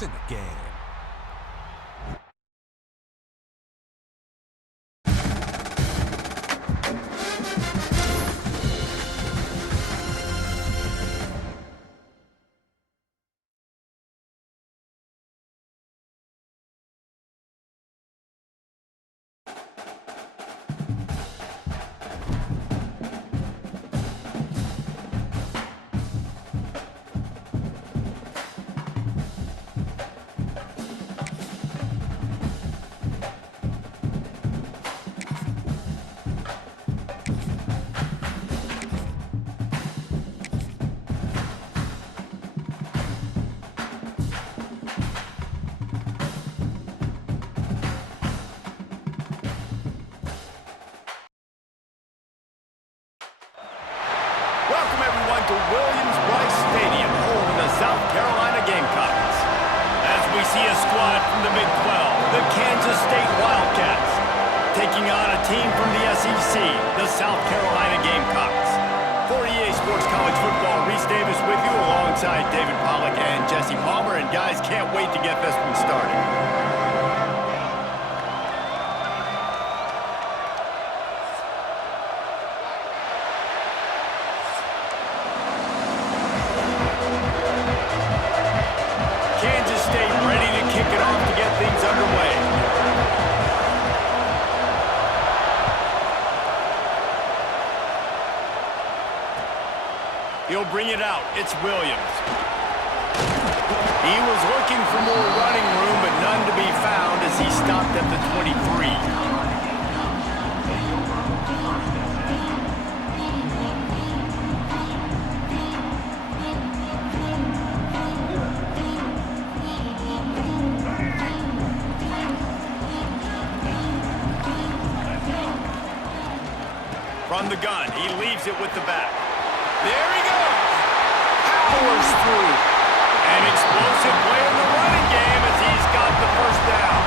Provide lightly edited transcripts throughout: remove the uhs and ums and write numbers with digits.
points in the game. Welcome everyone to Williams-Brice Stadium, home of the South Carolina Gamecocks. As we see a squad from the Big 12, the Kansas State Wildcats, taking on a team from the SEC, the South Carolina Gamecocks. For EA Sports College Football, Reese Davis with you alongside David Pollack and Jesse Palmer. And guys, can't wait to get this one started. Kansas State ready to kick it off to get things underway. He'll bring it out. It's Williams. He was looking for more running room, but none to be found as he stopped at the 23. From the gun, he leaves it with the back. There he goes! Powers through. An explosive play in the running game as he's got the first down.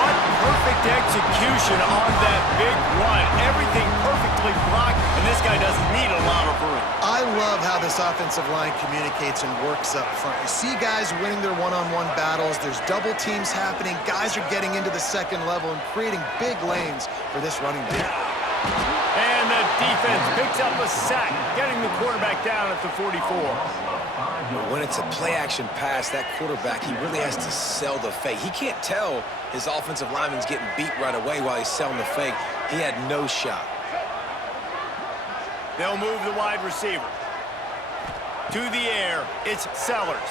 What perfect execution on that big run. Everything perfectly blocked, and this guy doesn't need a lot of room. I love how this offensive line communicates and works up front. You see guys winning their one-on-one battles. There's double teams happening. Guys are getting into the second level and creating big lanes for this running back. And the defense picks up a sack, getting the quarterback down at the 44. But when it's a play-action pass, that quarterback, he really has to sell the fake. He can't tell his offensive lineman's getting beat right away while he's selling the fake. He had no shot. They'll move the wide receiver. To the air, it's Sellers.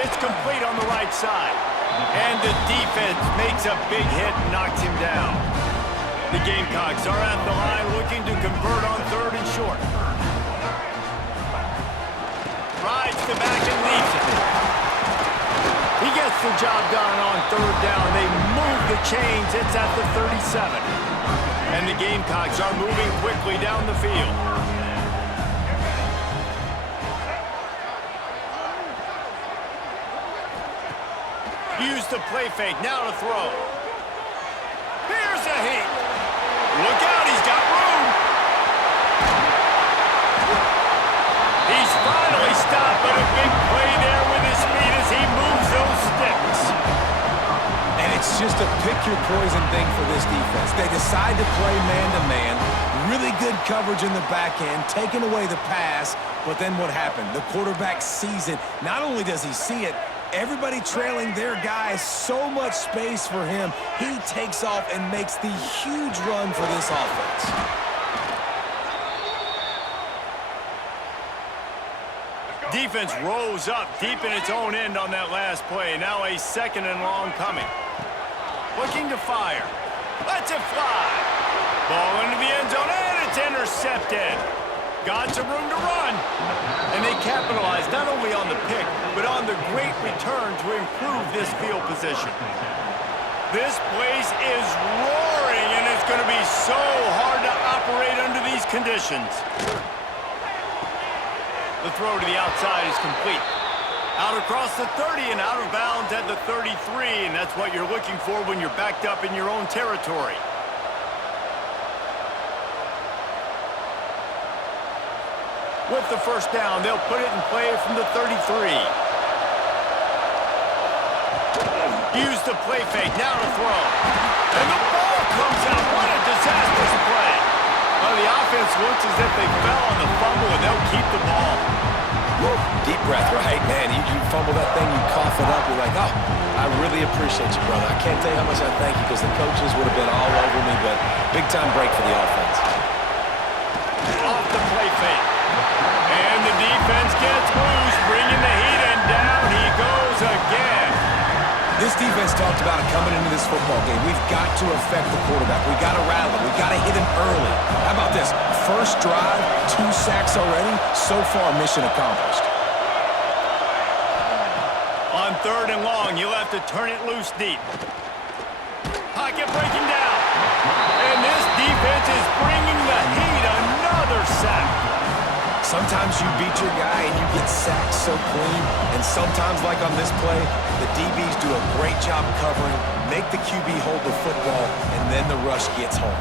It's complete on the right side. And the defense makes a big hit and knocks him down. The Gamecocks are at the line looking to convert on third and short. Rides to back and leaves it. He gets the job done on third down. They move the chains. It's at the 37. And the Gamecocks are moving quickly down the field. Use the play fake. Now to throw. Here's a heat. Look out, he's got room. He's finally stopped, but a big play there with his feet as he moves those sticks. And it's just a pick-your-poison thing for this defense. They decide to play man-to-man. Really good coverage in the back end, taking away the pass. But then what happened? The quarterback sees it. Not only does he see it, everybody trailing their guys, so much space for him. He takes off and makes the huge run for this offense. Defense rose up deep in its own end on that last play. Now a second and long coming. Looking to fire. Lets it fly. Ball into the end zone, and it's intercepted. Got some room to run. And they capitalized not only on the pick, but on the great return to improve this field position. This place is roaring, and it's going to be so hard to operate under these conditions. The throw to the outside is complete. Out across the 30 and out of bounds at the 33, and that's what you're looking for when you're backed up in your own territory. With the first down, they'll put it in play from the 33. Use the play fake, now to throw. And the ball comes out. What a disastrous play. Well, the offense looks as if they fell on the fumble, and they'll keep the ball. Woo, deep breath, right, man? You fumble that thing, you cough it up, you're like, oh, I really appreciate you, brother. I can't tell you how much I thank you because the coaches would have been all over me, but big-time break for the offense. Off the play fake. And the defense gets loose, bringing the heat, and down he goes again. This defense talked about it coming into this football game. We've got to affect the quarterback. We've got to rattle him. We've got to hit him early. How about this? First drive, 2 sacks already. So far, mission accomplished. On 3rd and long, you'll have to turn it loose deep. Pocket breaking down. And this defense is bringing the heat. Another sack. Sometimes you beat your guy and you get sacked so clean, and sometimes, like on this play, the DBs do a great job covering, make the QB hold the football, and then the rush gets home.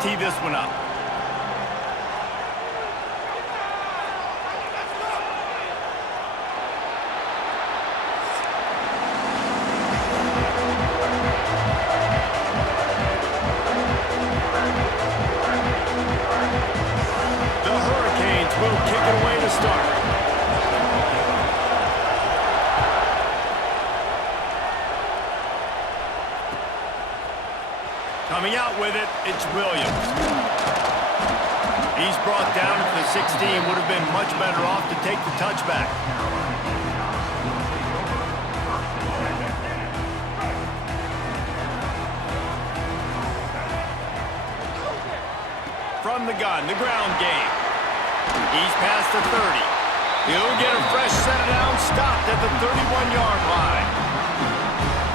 Tee this one up. The Hurricanes will kick it away to start. Coming out with it, it's Williams. He's brought down at the 16. Would have been much better off to take the touchback. From the gun, the ground game. He's past the 30. He'll get a fresh set down, stopped at the 31-yard line.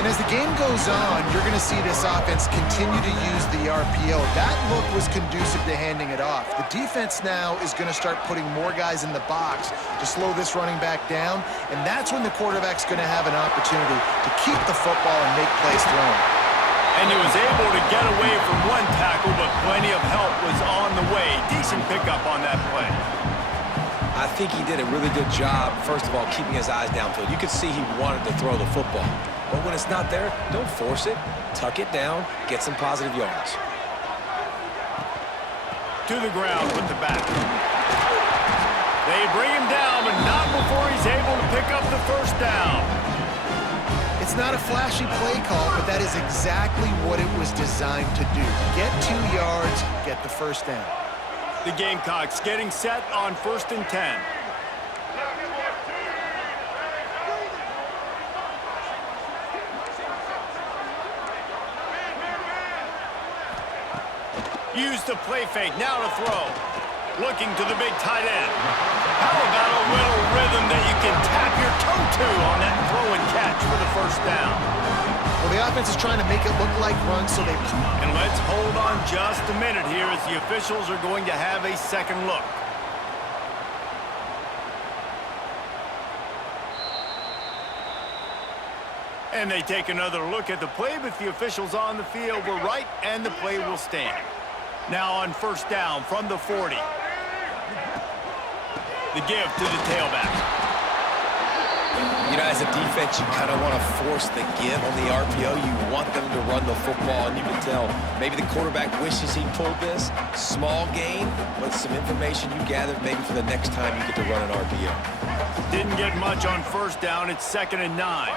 And as the game goes on, you're going to see this offense continue to use the RPO. That look was conducive to handing it off. The defense now is going to start putting more guys in the box to slow this running back down, and that's when the quarterback's going to have an opportunity to keep the football and make plays throwing. And he was able to get away from one tackle, but plenty of help was on the way. Decent pickup on that play. I think he did a really good job, first of all, keeping his eyes downfield. You could see he wanted to throw the football. But when it's not there, don't force it. Tuck it down, get some positive yards. To the ground with the back. They bring him down, but not before he's able to pick up the first down. It's not a flashy play call, but that is exactly what it was designed to do. Get 2 yards, get the first down. The Gamecocks getting set on 1st and 10. Use the play fake, now to throw. Looking to the big tight end. How about a little rhythm that you can tap your toe to on that throw and catch for the first down? Well, the offense is trying to make it look like runs, so they... And let's hold on just a minute here as the officials are going to have a second look. And they take another look at the play, but the officials on the field were right, and the play will stand. Now on 1st down from the 40. The give to the tailback. You know, as a defense, you kind of want to force the give on the RPO. You want them to run the football, and you can tell maybe the quarterback wishes he pulled this. Small gain, but some information you gathered maybe for the next time you get to run an RPO. Didn't get much on 1st down. It's 2nd and 9.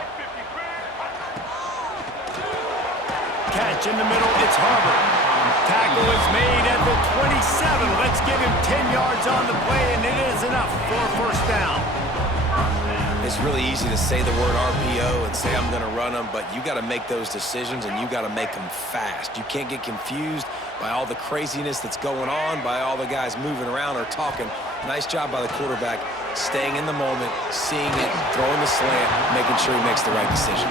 Catch in the middle. It's Harvard. Tackle is made at the 27. Let's give him 10 yards on the play, and it is enough for a first down. It's really easy to say the word RPO and say I'm going to run them, but you got to make those decisions, and you got to make them fast. You can't get confused by all the craziness that's going on, by all the guys moving around or talking. Nice job by the quarterback, staying in the moment, seeing it, throwing the slant, making sure he makes the right decision.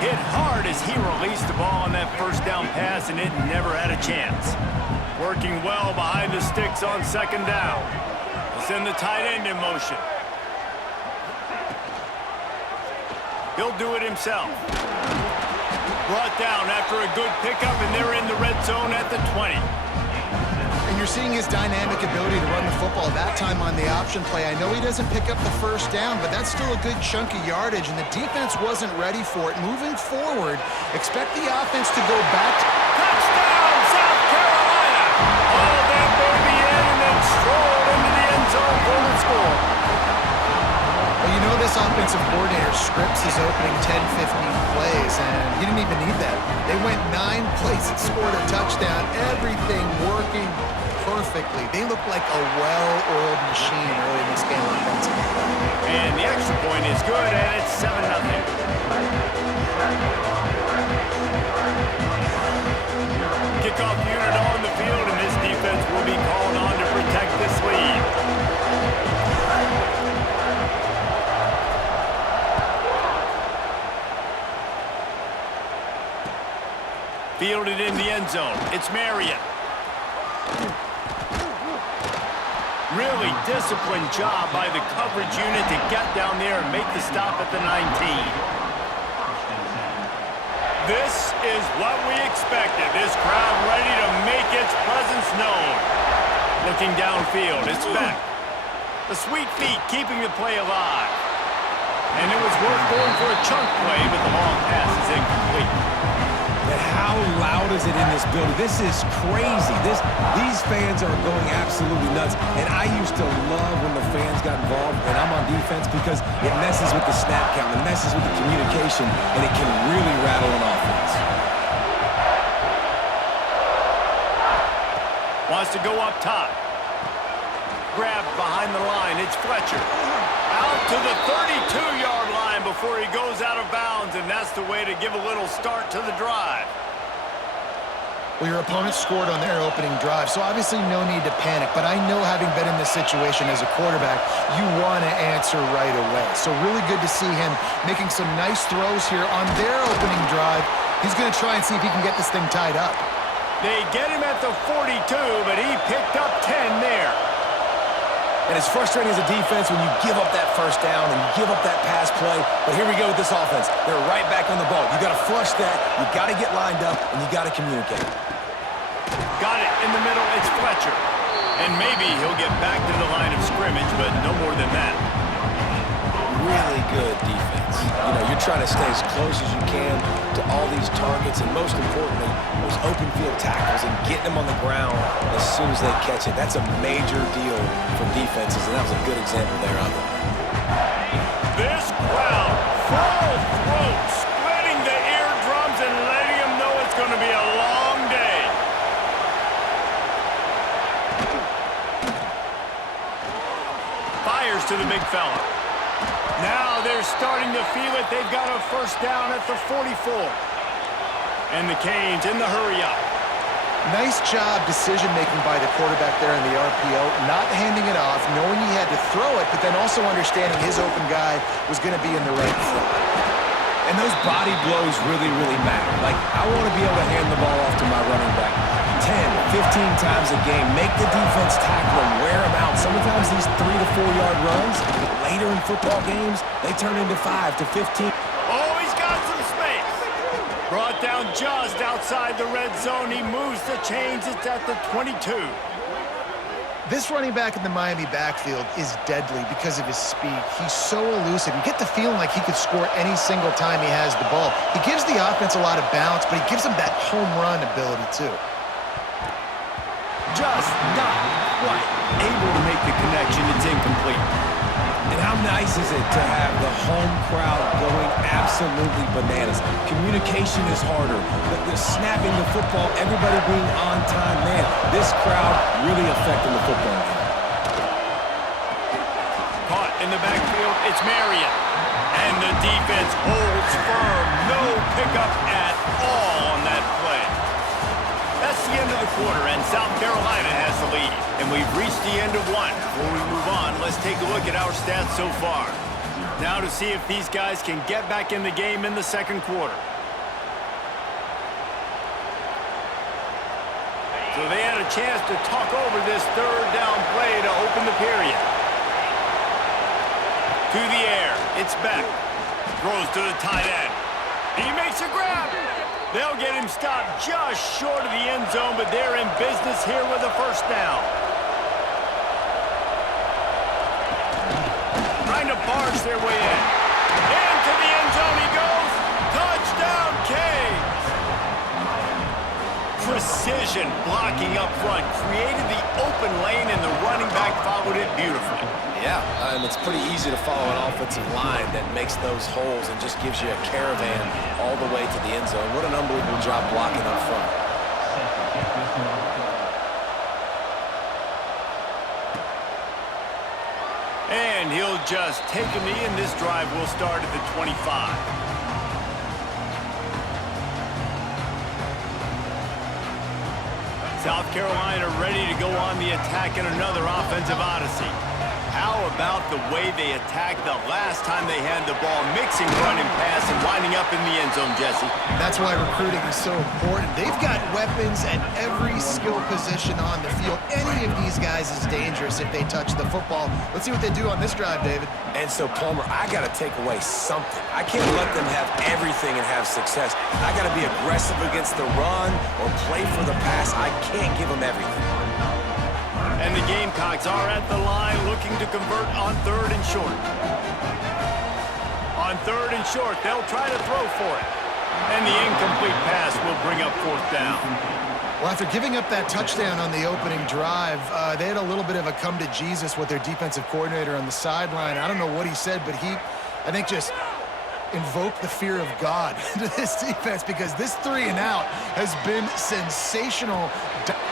Hit hard as he released the ball on that first down pass, and it never had a chance. Working well behind the sticks on 2nd down. He'll send the tight end in motion. He'll do it himself. Brought down after a good pickup, and they're in the red zone at the 20. And you're seeing his dynamic ability to run the football, that time on the option play. I know he doesn't pick up the first down, but that's still a good chunk of yardage, and the defense wasn't ready for it. Moving forward, expect the offense to go back. Touchdown, South Carolina! All that baby in and then strolled into the end zone for the score. Well, you know this offensive coordinator scripts his opening 10, 15 plays, and he didn't even need that. They went 9 plays and scored a touchdown. Everything working perfectly. They look like a well-oiled machine early in this game offensively. And the extra point is good, and it's 7-0. Kickoff unit on the field, and this defense will be called on to protect this lead. Fielded in the end zone. It's Marion. Really disciplined job by the coverage unit to get down there and make the stop at the 19. This is what we expected. This crowd ready to make its presence known. Looking downfield, it's BaK. The sweet feet keeping the play alive. And it was worth going for a chunk play, but the long pass is incomplete. But how loud is it in this building? This is crazy. These fans are going absolutely nuts. And I used to love when the fans got involved when I'm on defense because it messes with the snap count, it messes with the communication, and it can really rattle an offense. Wants to go up top. Grabbed behind the line. It's Fletcher. Out to the 32-yard line before he goes out of bounds, and that's the way to give a little start to the drive. Well, your opponent scored on their opening drive, so obviously no need to panic. But I know, having been in this situation as a quarterback, you want to answer right away. So really good to see him making some nice throws here on their opening drive. He's going to try and see if he can get this thing tied up. They get him at the 42, but he picked up 10 there. And it's frustrating as a defense when you give up that first down and you give up that pass play. But here we go with this offense. They're right back on the ball. You got to flush that. You got to get lined up, and you got to communicate. Got it in the middle. It's Fletcher. And maybe he'll get back to the line of scrimmage, but no more than that. Really good defense. You know, you're you're trying to stay as close as you can to all these targets, and most importantly, those open field tackles and getting them on the ground as soon as they catch it. That's a major deal for defenses, and that was a good example there of it. This crowd, full throat, splitting the eardrums and letting them know it's going to be a long day. Fires to the big fella. Now they're starting to feel it. They've got a first down at the 44. And the Canes in the hurry-up. Nice job decision-making by the quarterback there in the RPO, not handing it off, knowing he had to throw it, but then also understanding his open guy was going to be in the right spot. And those body blows really, really matter. Like, I want to be able to hand the ball off to my running back 10, 15 times a game. Make the defense tackle him, wear him out. Sometimes these 3 to 4 yard runs, later in football games, they turn into 5 to 15. Oh, he's got some space. Brought down just outside the red zone. He moves the chains. It's at the 22. This running back in the Miami backfield is deadly because of his speed. He's so elusive. You get the feeling like he could score any single time he has the ball. He gives the offense a lot of balance, but he gives them that home run ability too. Just not quite able to make the connection. It's incomplete. And how nice is it to have the home crowd going absolutely bananas? Communication is harder. The snapping the football, everybody being on time. Man, this crowd really affecting the football game. Caught in the backfield, it's Marion. And the defense holds firm. No pickup at all on that play. That's the end of the quarter, and South Carolina has the lead. And we've reached the end of one. Before we move on, let's take a look at our stats so far. Now to see if these guys can get back in the game in the second quarter. So they had a chance to talk over this third down play to open the period. To the air, it's BaK. Throws to the tight end. He makes a grab. They'll get him stopped just short of the end zone, but they're in business here with a first down. Trying to barge their way in. Into the end zone he goes. Touchdown, Canes. Precision blocking up front created the open lane, and the running back followed it beautifully. Yeah, and it's pretty easy to follow an offensive line that makes those holes and just gives you a caravan all the way to the end zone. What an unbelievable job blocking up front. And he'll just take a knee, and this drive will start at the 25. South Carolina ready to go on the attack in another offensive odyssey. How about the way they attacked the last time they had the ball, mixing run and pass and winding up in the end zone, Jesse? That's why recruiting is so important. They've got weapons at every skill position on the field. Any of these guys is dangerous if they touch the football. Let's see what they do on this drive, David. And so, Palmer, I got to take away something. I can't let them have everything and have success. I got to be aggressive against the run or play for the pass. I can't give them everything. And the Gamecocks are at the line looking to convert on third and short. On third and short, they'll try to throw for it. And the incomplete pass will bring up fourth down. Well, after giving up that touchdown on the opening drive, they had a little bit of a come to Jesus with their defensive coordinator on the sideline. I don't know what he said, but he, I think, just invoked the fear of God into this defense, because this 3 and out has been sensational.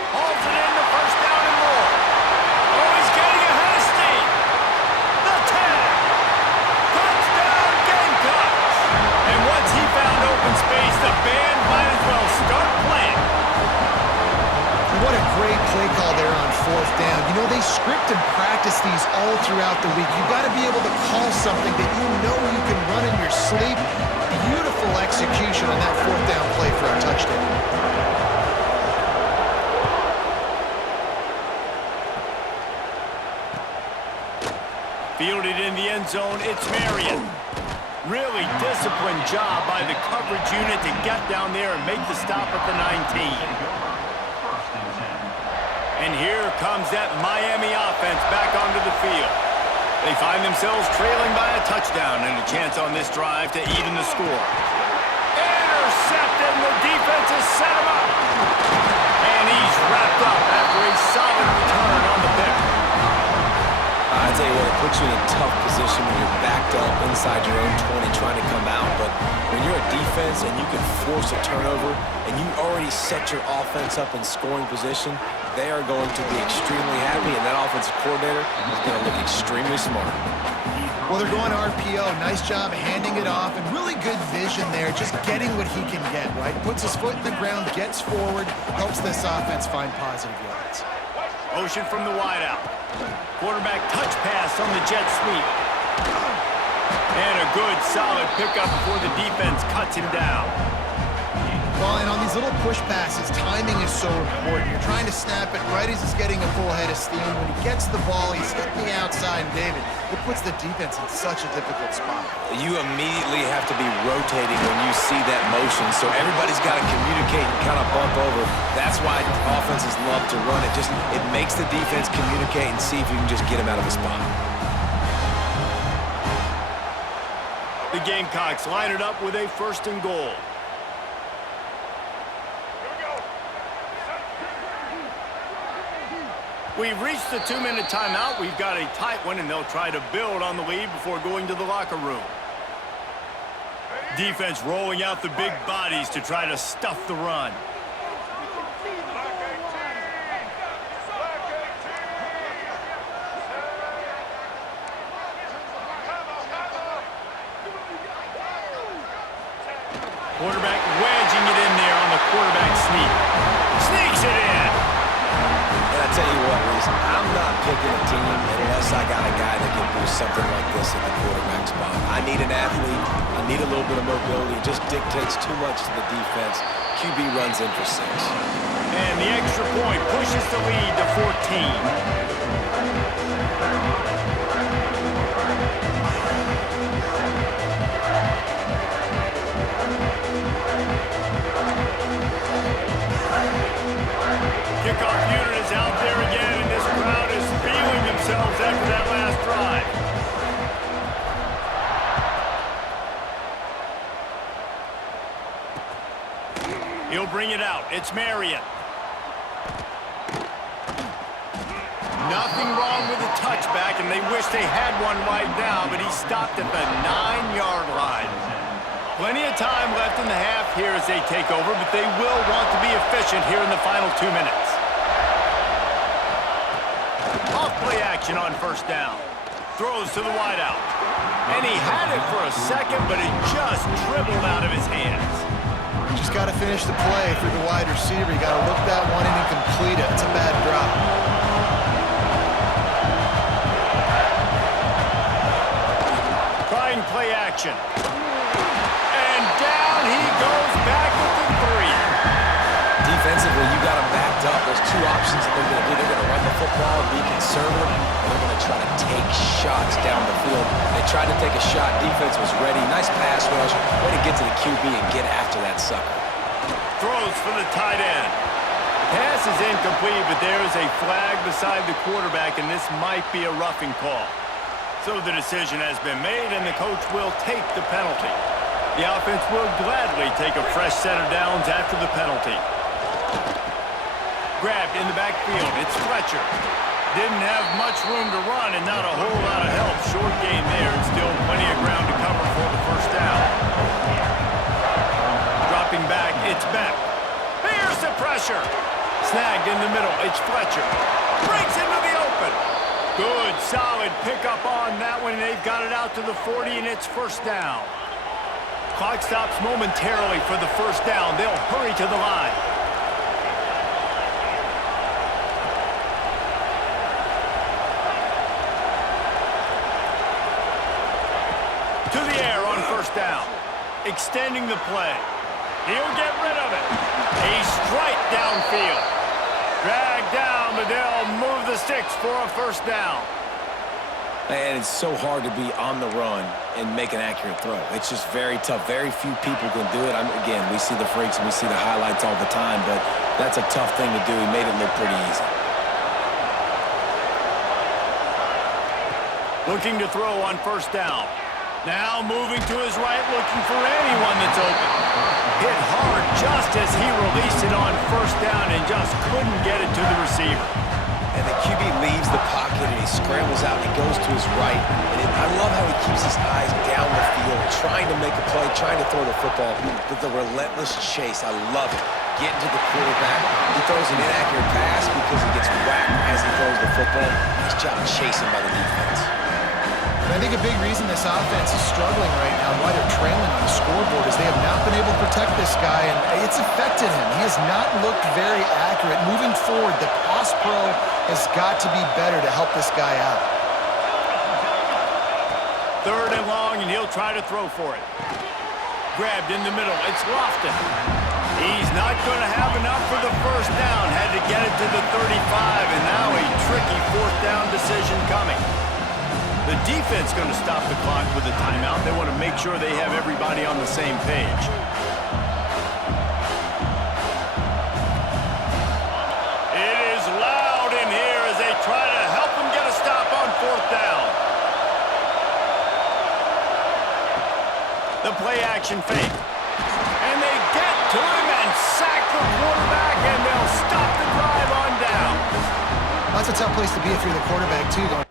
Hauls it in, the first down and more. Oh, he's getting ahead of steam. The 10. Touchdown, Gamecocks. And once he found open space, the band might as well start playing. What a great play call there on fourth down. You know, they script and practice these all throughout the week. You've got to be able to call something that you know you can run in your sleep. Beautiful execution on that fourth down play for a touchdown. Fielded in the end zone, it's Marion. Really disciplined job by the coverage unit to get down there and make the stop at the 19. And here comes that Miami offense back onto the field. They find themselves trailing by a touchdown and a chance on this drive to even the score. Intercepted, and the defense has set him up. And he's wrapped up after a solid return on the pick. I tell you what, it puts you in a tough position when you're backed up inside your own 20 trying to come out. But when you're a defense and you can force a turnover and you already set your offense up in scoring position, they are going to be extremely happy, and that offensive coordinator is going to look extremely smart. Well, they're going RPO. Nice job handing it off, and really good vision there, just getting what he can get, right? Puts his foot in the ground, gets forward, helps this offense find positive yards. Motion from the wideout. Quarterback touch pass on the jet sweep. And a good, solid pickup before the defense cuts him down. Well, and on these little push passes, timing is so important. You're trying to snap it right as he's getting a full head of steam. When he gets the ball, he's hitting the outside, and David, it puts the defense in such a difficult spot. You immediately have to be rotating when you see that motion, so everybody's got to communicate and kind of bump over. That's why offenses love to run it. It makes the defense communicate and see if you can just get him out of the spot. The Gamecocks line it up with a 1st and goal. We've reached the 2-minute timeout. We've got a tight one, and they'll try to build on the lead before going to the locker room. Defense rolling out the big bodies to try to stuff the run. Quarterback wedging it in there on the quarterback sneak. Sneaks it in. And I tell you what, Reese, I'm not picking a team unless I got a guy that can do something like this at the quarterback spot. I need an athlete. I need a little bit of mobility. It just dictates too much to the defense. QB runs in for 6. And the extra point pushes the lead to 14. Kickoff unit is out there again, and this crowd is feeling themselves after that last drive. He'll bring it out. It's Marion. Nothing wrong with the touchback, and they wish they had one right now, but he stopped at the 9-yard line. Plenty of time left in the half here as they take over, but they will want to be efficient here in the final 2 minutes. Off-play action on 1st down. Throws to the wideout. And he had it for a second, but it just dribbled out of his hands. Just got to finish the play through the wide receiver. You got to look that one in and complete it. It's a bad drop. Trying play action. And down he goes back with the 3. Defensively, you got them backed up. There's 2 options that they're going to do. They're going to run the football and be conservative, and they're going to try to take shots down the field. They tried to take a shot. Defense was ready. Nice pass rush. Way to get to the QB and get after that sucker. Throws for the tight end. Pass is incomplete, but there is a flag beside the quarterback, and this might be a roughing call. So the decision has been made, and the coach will take the penalty. The offense will gladly take a fresh set of downs after the penalty. Grabbed in the backfield. It's Fletcher. Didn't have much room to run and not a whole lot of help. Short gain there and still plenty of ground to cover for the 1st down. Dropping back, it's BaK. Here's the pressure. Snagged in the middle. It's Fletcher. Breaks into the open. Good, solid pickup on that one, and they've got it out to the 40, and it's 1st down. Clock stops momentarily for the 1st down. They'll hurry to the line. To the air on 1st down. Extending the play. He'll get rid of it. A strike downfield. Dragged down, but they'll move the sticks for a 1st down. And it's so hard to be on the run and make an accurate throw. It's just very tough. Very few people can do it. Again, we see the freaks and we see the highlights all the time, but that's a tough thing to do. He made it look pretty easy. Looking to throw on first down. Now moving to his right, looking for anyone that's open. Hit hard just as he released it on first down and just couldn't get it to the receiver. And the QB leaves the pocket and he scrambles out and he goes to his right. And I love how he keeps his eyes down the field, trying to make a play, trying to throw the football. But the relentless chase, I love it. Getting to the quarterback. He throws an inaccurate pass because he gets whacked as he throws the football. Nice job chasing by the defense. And I think a big reason this offense is struggling right now and why they're trailing on the scoreboard is they have not been able to protect this guy, and it's affected him. He has not looked very accurate. Moving forward, the pass pro has got to be better to help this guy out. 3rd and long, and he'll try to throw for it. Grabbed in the middle. It's Lofton. He's not going to have enough for the first down. Had to get it to the 35, and now a tricky 4th down decision coming. The defense going to stop the clock with a timeout. They want to make sure they have everybody on the same page. It is loud in here as they try to help him get a stop on 4th down. The play action fake. And they get to him and sack the quarterback, and they'll stop the drive on down. That's a tough place to be if you're the quarterback, too.